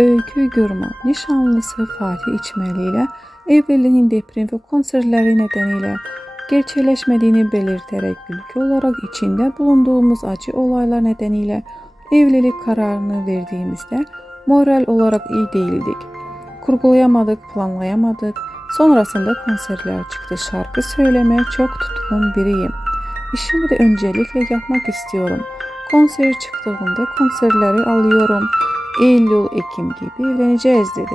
Öykü Gürman, nişanlısı Fatih İçmeli ile evliliğinin deprem ve konserleri nedeniyle gerçekleşmediğini belirterek ülke olarak içinde bulunduğumuz acı olaylar nedeniyle evlilik kararını verdiğimizde moral olarak iyi değildik. Kurgulayamadık, planlayamadık. Sonrasında konserler çıktı. Şarkı söylemeye çok tutkun biriyim. İşimi de öncelikle yapmak istiyorum. Konser çıktığında konserleri alıyorum. Eylül, Ekim gibi evleneceğiz dedi.